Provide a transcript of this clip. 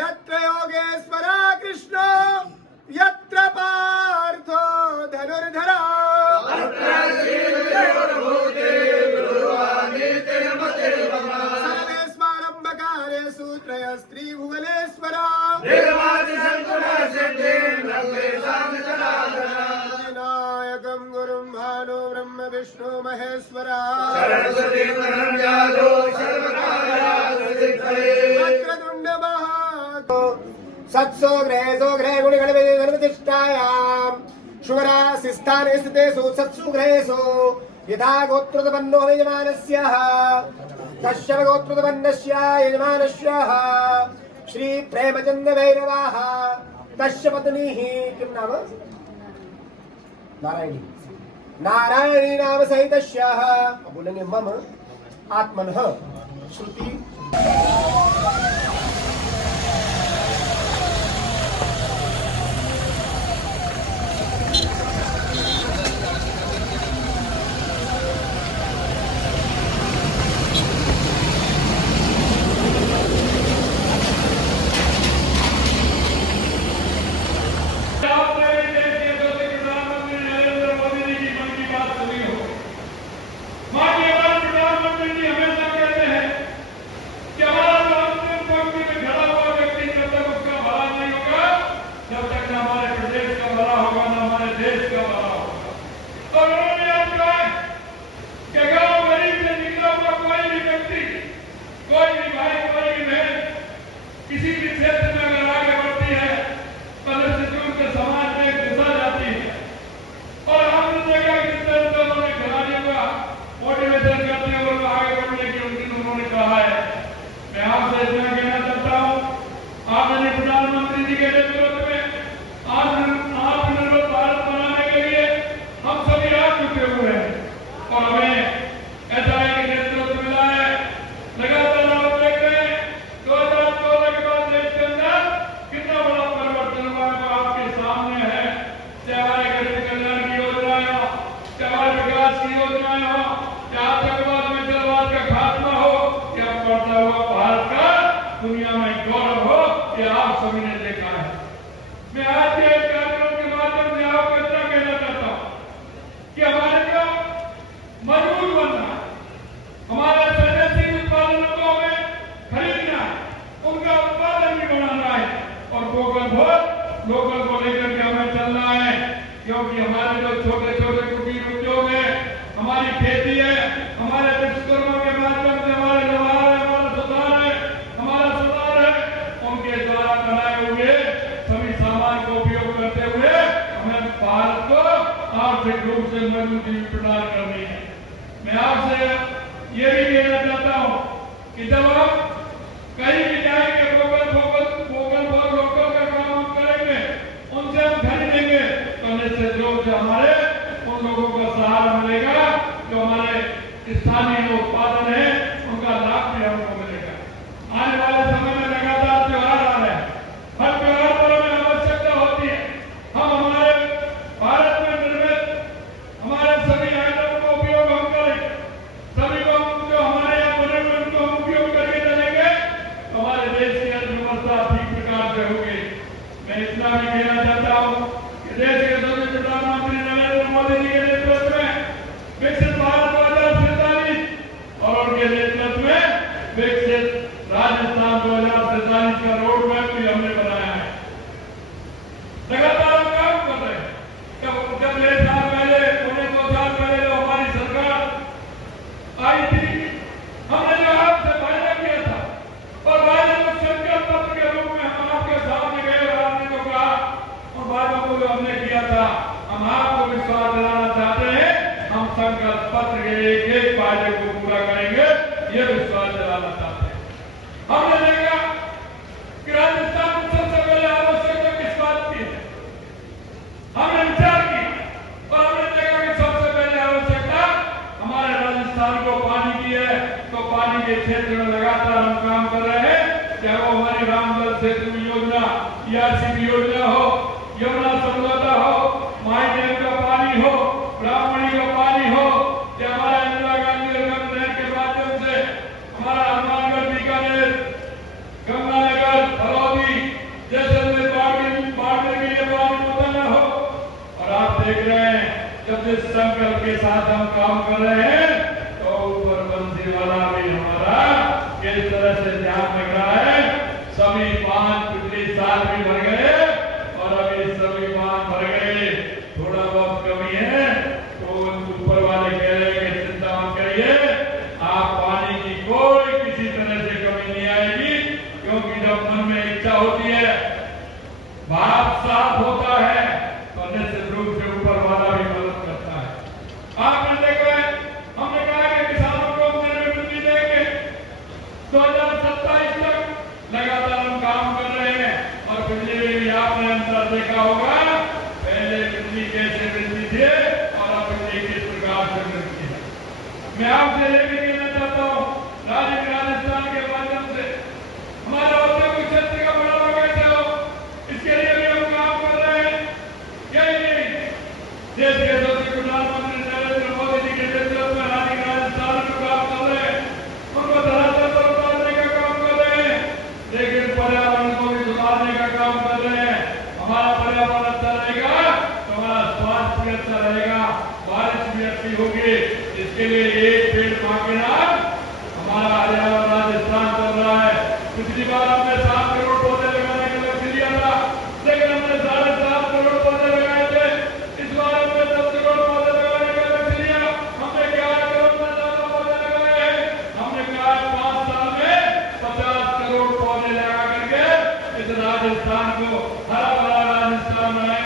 यत्र योगेश्वर कृष्ण यत्र पार्थो धनुर्धरा सर्वेस्मारम्भकारेषु त्रयस्त्रिभुवनेश्वरा विनायकं गुरुं भानु ब्रह्म विष्णु महेश्वरा वक्रतुण्ड महाकाय सत्सो गृहे गुणगणपति धर्मतिष्ठायां शुभराशिस्थाने स्थितेषु सत्सु गृहेषु यथा गोत्रोत्पन्नो यजमानस्यः कश्यप गोत्रोत्पन्नस्य यजमानस्यः श्री प्रेमचन्द्र भैरवाः तस्य पत्नीः किं नाम नारायणी नाम सहितस्याः बोलेंगे मम आत्मनः श्रुति किसी भी क्षेत्र में अगर आगे बढ़ती है तो निश्चित रूप से समाज में एक दिशा जाती है। और हमने देखा कि जिस तरह से उन्होंने खिलाड़ियों का मोटिवेशन करते हुए उनको आगे बढ़ने की उन्होंने कहा है। मैं आपसे इतना कहना चाहता हूँ, आदरणीय प्रधानमंत्री जी के नेतृत्व में आत्मनिर्भर भारत बनाने के लिए हम सभी आज जुटे हुए हैं और हमें ऐसा एक नेतृत्व मिला है। लगातार आप देख रहे हैं 2014 के बाद देश के अंदर कितना बड़ा परिवर्तन हुआ है आपके सामने है। चाहे गरीब कल्याण की योजनाएं हो, चाहे विकास की योजनाएं हो, चाहे आतंकवाद में जलवाद का खात्मा हो, या बढ़ता हुआ भारत का दुनिया में गौरव हो, ये आप सभी ने देखा है। मैं आज के इस कार्यक्रम के माध्यम से आपको इतना कहना चाहता हूँ कि हमारे को मजबूत बनना है, हमारे स्वदेशी उत्पादनों को हमें खरीदना है, उनका उत्पादन भी बढ़ाना है और वोकल फॉर लोकल को लेकर के हमें चलना है। क्योंकि हमारे जो छोटे छोटे कुटीर उद्योग है, हमारी खेती है, हमारे विश्वकर्मा के माध्यम से हमारे व्यवहार है, हमारा सुधार है, उनके द्वारा बनाए हुए सभी सामान का उपयोग करते हुए हमें भारत को आर्थिक रूप से मजबूती प्रदान करनी है। मैं आपसे ये भी कहना चाहता हूँ कि जब हम कहीं भी जाएंगे वोकल फॉर लोकल का काम हम करेंगे, उनसे हम खरीदेंगे तो निश्चित रूप से हमारे उन लोगों को सहारा मिलेगा जो हमारे स्थानीय उत्पादन है उनका लाभ भी हमको मिलेगा। आने वाले समय में लगातार त्योहार आ रहे हैं, हर त्योहार पर हमें आवश्यकता होती है हम हमारे भारत में निर्मित हमारे सभी आइटम का उपयोग हम करें, सभी को जो हमारे यहाँ बने हुए उनको हम उपयोग करके चलेंगे तो हमारे देश की अर्थव्यवस्था ठीक प्रकार से होगी। मैं इतना भी कहना चाहता हूँ कि देश के सभी प्रधानमंत्री नरेंद्र मोदी जी के नेतृत्व में विकसित भारत 2047 और उनके नेतृत्व में विकसित राजस्थान 2047 का रोड मैप भी हमने बनाया है। लगातार हम काम कर रहे हैं। जब 6 साल पहले, 2 साल पहले जो हमारी सरकार आई थी, हमने जो आपसे वायदा किया था और वायदे को संकल्प पत्र के रूप में हम आपके सामने गए और आपने जो कहा और वादों को जो हमने किया था, हम आपको विश्वास दिलाना चाहते हैं, हम संकल्प पत्र के एक एक वायदे को पूरा करेंगे, ये विश्वास दिलाना चाहते हैं। हमने देखा कि राजस्थान में सबसे पहले आवश्यकता किस बात की है, हमने विचार किया और हमने देखा कि सबसे पहले आवश्यकता हमारे राजस्थान को पानी की है। तो पानी के क्षेत्र में लगातार हम काम कर रहे हैं, चाहे वो हमारी रामजल सेतु योजना, ERCP योजना हो, यमुना समझौता हो, माई डैम का पानी हो, ब्राह्मणी का पानी हो, या हमारा इंदिरा गांधी नहर के माध्यम से जिस संकल्प के साथ हम काम कर रहे हैं तो ऊपर बंसी वाला भी हमारा किस तरह से ध्यान रख रहा है। सभी 5 पिछले साल भी भर गए और अभी सभी 5 भर गए, थोड़ा बहुत कमी है तो ऊपर वाले कह रहे हैं कि चिंता मत करिए, आप पानी की कोई किसी तरह से कमी नहीं आएगी, क्योंकि जब मन में इच्छा होती है, भाव साफ होता है तो निश्चित रूप से ऊपर वाला भी मदद करता है। आपने देखा है, हमने कहा कि किसानों को हमने वृद्धि देंगे, 2027 तक लगातार हम काम कर रहे हैं और बिजली में भी आपने अंतर देखा होगा, पहले बिजली कैसे वृद्धि थे और अब बिजली किस प्रकार से वृद्धि है। मैं आपसे ये भी कहना चाहता हूँ, राजस्थान के माध्यम से हमारा औद्योगिक क्षेत्र का बढ़ावा कैसे हो, इसके लिए भी हम काम कर रहे हैं। यही नहीं, देश के यशस्वी प्रधानमंत्री नरेंद्र मोदी जी के नेतृत्व में राजस्थान में काम कर रहे हैं, उनको धरातल पर उतारने का काम कर रहे हैं, लेकिन पर्यावरण को भी सुधारने का काम कर रहे हैं। हमारा पर्यावरण अच्छा रहेगा तो हमारा स्वास्थ्य भी अच्छा रहेगा, बारिश भी अच्छी होगी। इसके लिए एक पेड़ मां के नाम हमारा हरियाणा राजस्थान चल रहा है। पिछली बार हमने 7 करोड़ पौधे लगाने का लक्ष्य लिया था, लेकिन हमने 7.5 करोड़ पौधे लगाए थे। इस बार हमने 10 करोड़ पौधे लगाने का लक्ष्य लिया, हमने 11 करोड़ से ज्यादा पौधे लगाए हैं। हमने कहा 5 साल में 50 करोड़ पौधे लगा करके इस राजस्थान को हरा भरा राजस्थान बनाएंगे।